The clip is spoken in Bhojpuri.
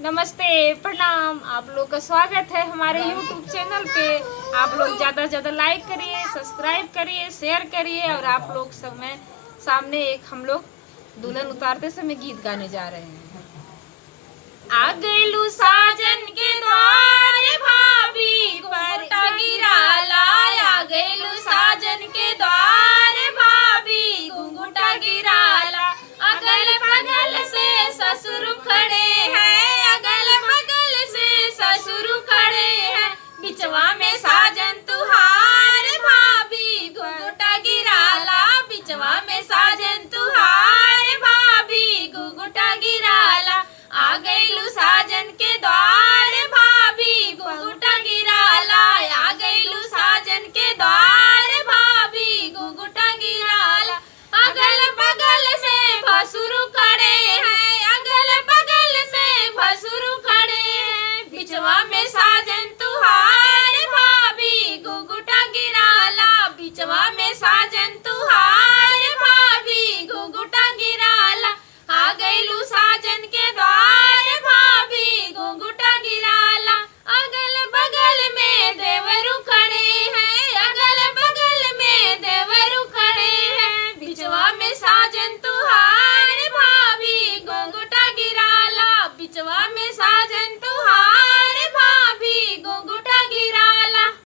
नमस्ते, प्रणाम। आप लोग का स्वागत है हमारे YouTube चैनल पे। आप लोग ज़्यादा से ज़्यादा लाइक करिए, सब्सक्राइब करिए, शेयर करिए। और आप लोग समय सामने एक हम लोग दुल्हन उतारते समय गीत गाने जा रहे हैं। आ गइलू सा